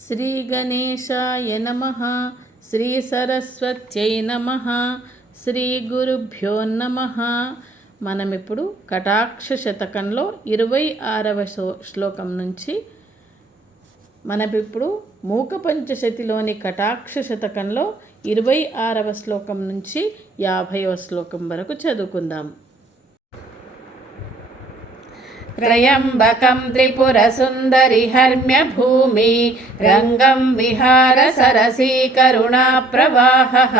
శ్రీగణేశాయ నమ శ్రీ సరస్వత్యై నమ శ్రీ గురుభ్యో నమ మనం ఇప్పుడు కటాక్ష శతకంలో ఇరవై ఆరవ శ్లో- శ్లోకం నుంచి మనమిప్పుడు మూక పంచశతిలోని కటాక్ష శతకంలో ఇరవై ఆరవ శ్లోకం నుంచి యాభైవ శ్లోకం వరకు చదువుకుందాం. त्रयम्बकं त्रिपुरसुन्दरि हर्म्यभूमि रङ्गं विहारसरसी करुणाप्रवाहः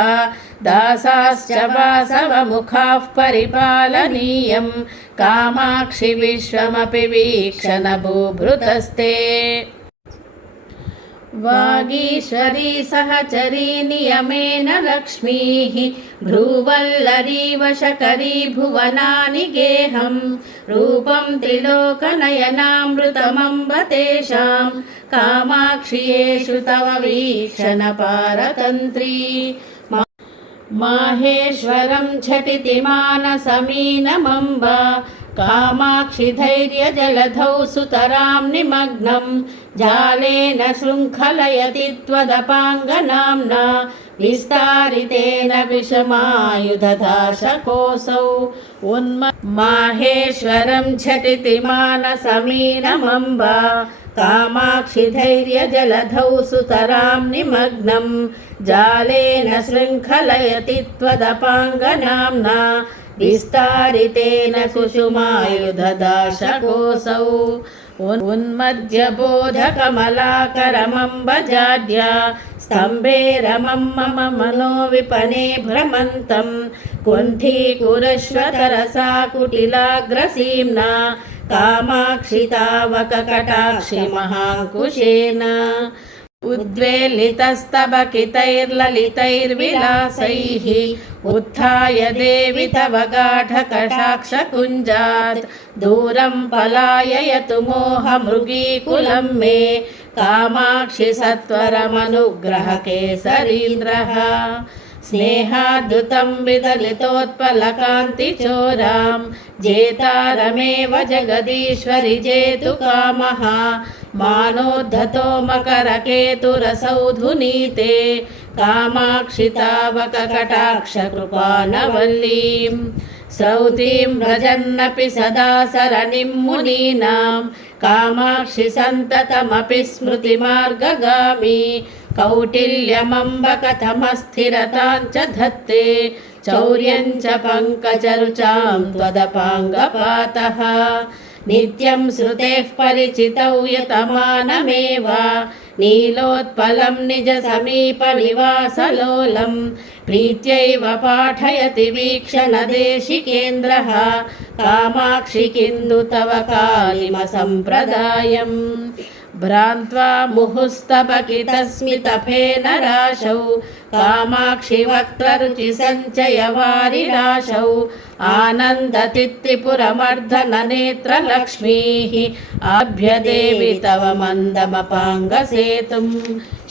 दासाश्च वासवमुखाः परिपालनीयं कामाक्षि विश्वमपि वीक्षण भूभृतस्ते वागीश्वरी सहचरी नियमेन लक्ष्मीः भ्रूवल्लरी वशकरी भुवनानि गेहं रूपं त्रिलोकनयनामृतमम्ब तेषां तव वीक्षणपारतन्त्री। माहेश्वरं झटिति मानसमीनमम्ब कामाक्षि धैर्यजलधौ सुतरां निमग्नं जालेन शृङ्खलयति त्वदपाङ्गनाम्ना विस्तारितेन विषमायुधदाशकोऽसौ उन्म माहेश्वरं झटिति मानसमीनमम्ब कामाक्षि धैर्यजलधौ सुतरां निमग्नं जालेन शृङ्खलयति त्वदपाङ्गनाम्ना विस्तारितेन कुसुमायुधदाशकोऽसौ उन्- उन्मध्यबोधकमलाकरमम्बजाड्या स्तम्भे रमं मम मनो विपने भ्रमन्तं कुण्ठीकुरश्वतरसा कुटिलाग्रसीम्ना कामाक्षि तावककटाक्षि महाङ्कुशेन उद्वेलितस्तबकितैर्ललितैर्विलासैः उत्थाय देवि तव गाढकटाक्षकुञ्जात् दूरं पलाययतु मोहमृगीकुलं मे कामाक्षि सत्वरमनुग्रहकेसरीन्द्रः स्नेहाद्युतं विदलितोत्पलकान्तिचोरां जेतारमेव जगदीश्वरि जेतु कामः मानोद्धतो मकरकेतुरसौधुनीते कामाक्षि तावककटाक्षकृपानवल्लीं स्रौतीं व्रजन्नपि सदा सरणिं मुनीनां कामाक्षि सन्ततमपि स्मृतिमार्गगामी कौटिल्यमम्ब कथमस्थिरतां च धत्ते चौर्यं च पङ्कजरुचां त्वदपाङ्गपातः नित्यं श्रुतेः परिचितौ यतमानमेव नीलोत्पलं निजसमीपनिवासलोलं प्रीत्यैव पाठयति वीक्षणदेशिकेन्द्रः कामाक्षि किन्दु तव कालिमसम्प्रदायम् भ्रान्त्वा मुहुस्तबकितस्मितफेन राशौ कामाक्षि वक्त्ररुचिसञ्चयवारिराशौ आनन्दतित्रिपुरमर्दननेत्रलक्ष्मीः आभ्यदेवि तव मन्दमपाङ्गसेतुं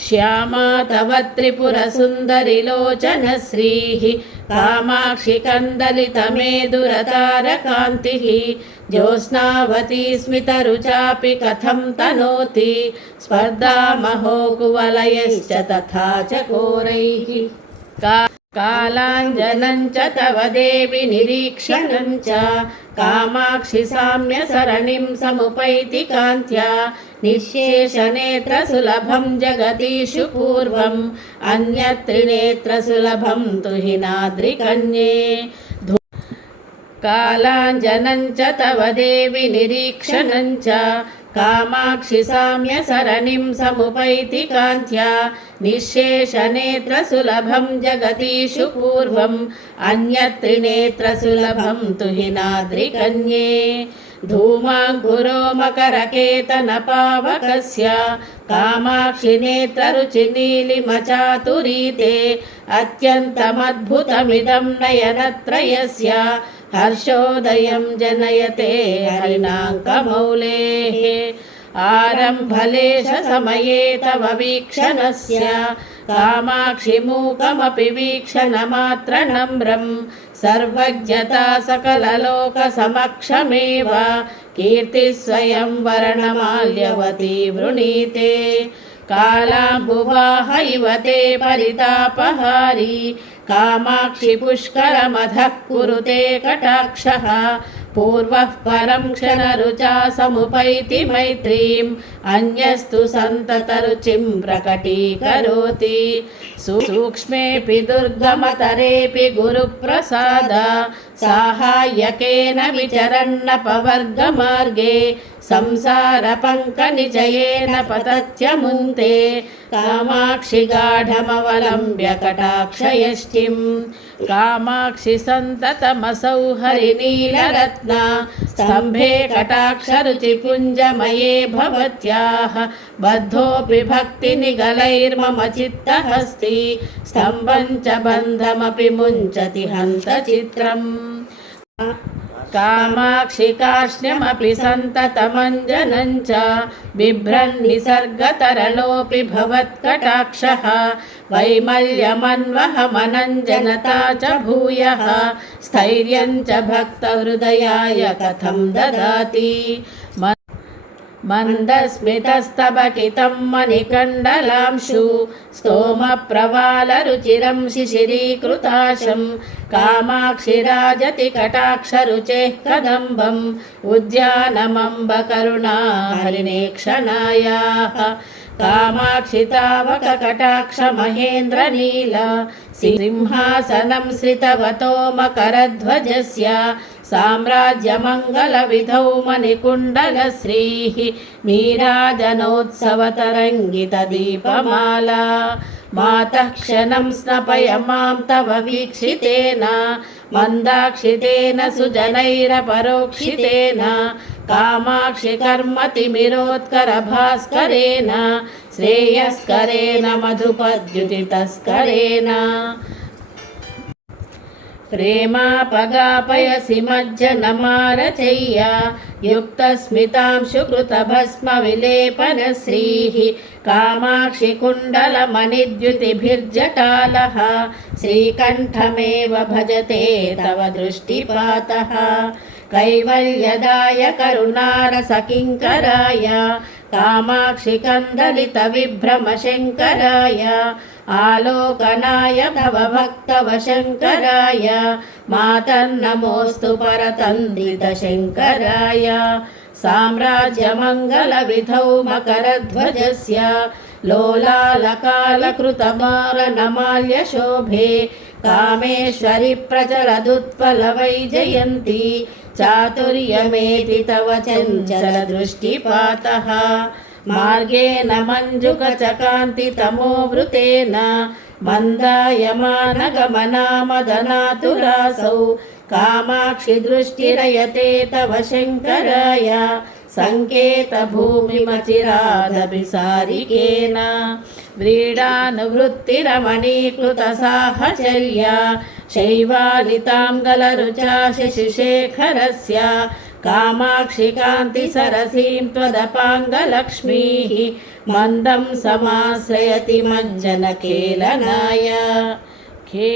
श्यामा तव त्रिपुरसुन्दरिलोचनश्रीः कामाक्षि कन्दलितमेदुरतारकान्तिः ज्योत्स्नावती स्मितरुचापि कथं तनोति स्पर्धामहो कुवलयश्च तथा च कोरैः का कालाञ्जनं च तव देवि निरीक्षणं च कामाक्षि साम्यसरणिं समुपैति कान्त्या निःशेषनेत्रसुलभं जगदीषु पूर्वम् अन्यत्रिनेत्रसुलभं तु हि नाद्रिकन्ये कालाञ्जनं च तव देवि निरीक्षणं च కామాక్షి సామ్య సరణిం సముపైతి కాంత్యా నిశ్శేషనేత్రసులభం జగతీషు పూర్వం అన్యత్రినేత్రసులభం తు హినాద్రికన్యే ధూమాంకురో మకరకేతనపావకస్య కామాక్షినేత్రరుచినీలిమచాతురీతే అత్యంతమద్భుతమిదం నయనత్రయస్య हर्षोदयं जनयते हरिणाङ्कमौलेः आरम्भलेशसमये तव वीक्षणस्य कामाक्षि मूकमपि वीक्षणमात्रनम्रं सर्वज्ञता सकललोकसमक्षमेव कीर्तिस्वयं वर्णमाल्यवती वृणीते कालाम्बुवाह इव ते परितापहारी कामाक्षि पुष्करमधः कुरुते कटाक्षः पूर्वः परं क्षणरुचा समुपैति मैत्रीम् अन्यस्तु सन्ततरुचिं प्रकटीकरोति सू- सूक्ष्मेऽपि दुर्गमतरेऽपि गुरुप्रसाद साहाय्यकेन विचरन्नपवर्गमार्गे संसारपङ्कनिचयेन पतत्यमुन्ते कामाक्षि गाढमवलम्ब्य कटाक्षयष्टिम् कामाक्षि सन्ततमसौ हरिनीलरत्न स्तम्भे कटाक्षरुचिपुञ्जमये भवत्याः बद्धोऽपि भक्तिनिगलैर्मम चित्तहस्ति स्तम्भं च बन्धमपि मुञ्चति हन्तचित्रम् कामाक्षि कार्ष्ण्यमपि सन्ततमञ्जनं च। बिभ्रन् निसर्गतरलोऽपि भवत्कटाक्षः। वैमल्यमन्वहमनञ्जनता च भूयः। स्थैर्यं च भक्तहृदयाय कथं ददाति। मन्दस्मितस्तबकितं मणिकण्डलांशु स्तोमप्रवालरुचिरं शिशिरीकृताशं कामाक्षिराजति कटाक्षरुचेः कदम्बम् उद्यानमम्ब करुणा हरिणेक्षणायाः कामाक्षि तावक कटाक्ष महेन्द्रनील सिंहासनं श्रितवतो मकरध्वजस्य साम्राज्यमङ्गलविधौ मणिकुण्डलश्रीः मीराजनोत्सवतरङ्गितदीपमाला मातः क्षणं स्नपय मां तव वीक्षितेन मन्दाक्षितेन सुजनैरपरोक्षितेन कामाक्षि कर्मतिमिरोत्करभास्करेण श्रेयस्करेण मधुपद्युतितस्करेण प्रेमापगापयसि मज्जनमारचय्य युक्तस्मितांशुकृतभस्मविलेपनश्रीः कामाक्षि कुण्डलमणिद्युतिभिर्जटालः श्रीकण्ठमेव भजते तव दृष्टिपातः कैवल्यदाय करुणारसकिङ्कराय कामाक्षि कन्दलितविभ्रमशङ्कराय आलोकनाय भव भक्तवशङ्कराय मातर्नमोऽस्तु परतन्त्रितशङ्कराय साम्राज्यमङ्गलविधौ मकरध्वजस्य लोलालकालकृतमारनमाल्यशोभे कामेश्वरि प्रचलदुत्पलवैजयन्ती चातुर्यमेति तव चञ्चलदृष्टिपातः मार्गेण मञ्जुकचकान्तितमोवृतेन मन्दायमानगमनामदनातुरासौ कामाक्षि दृष्टिरयते तव शङ्कराय सङ्केतभूमिमचिरादभिसारिकेन व्रीडानुवृत्तिरमणीकृतसाहचर्या शैवालिताङ्गलरुचा शशिशेखरस्य कामाक्षि कान्तिसरसीं त्वदपाङ्गलक्ष्मीः मन्दं समाश्रयति मज्जनकेलनाय खे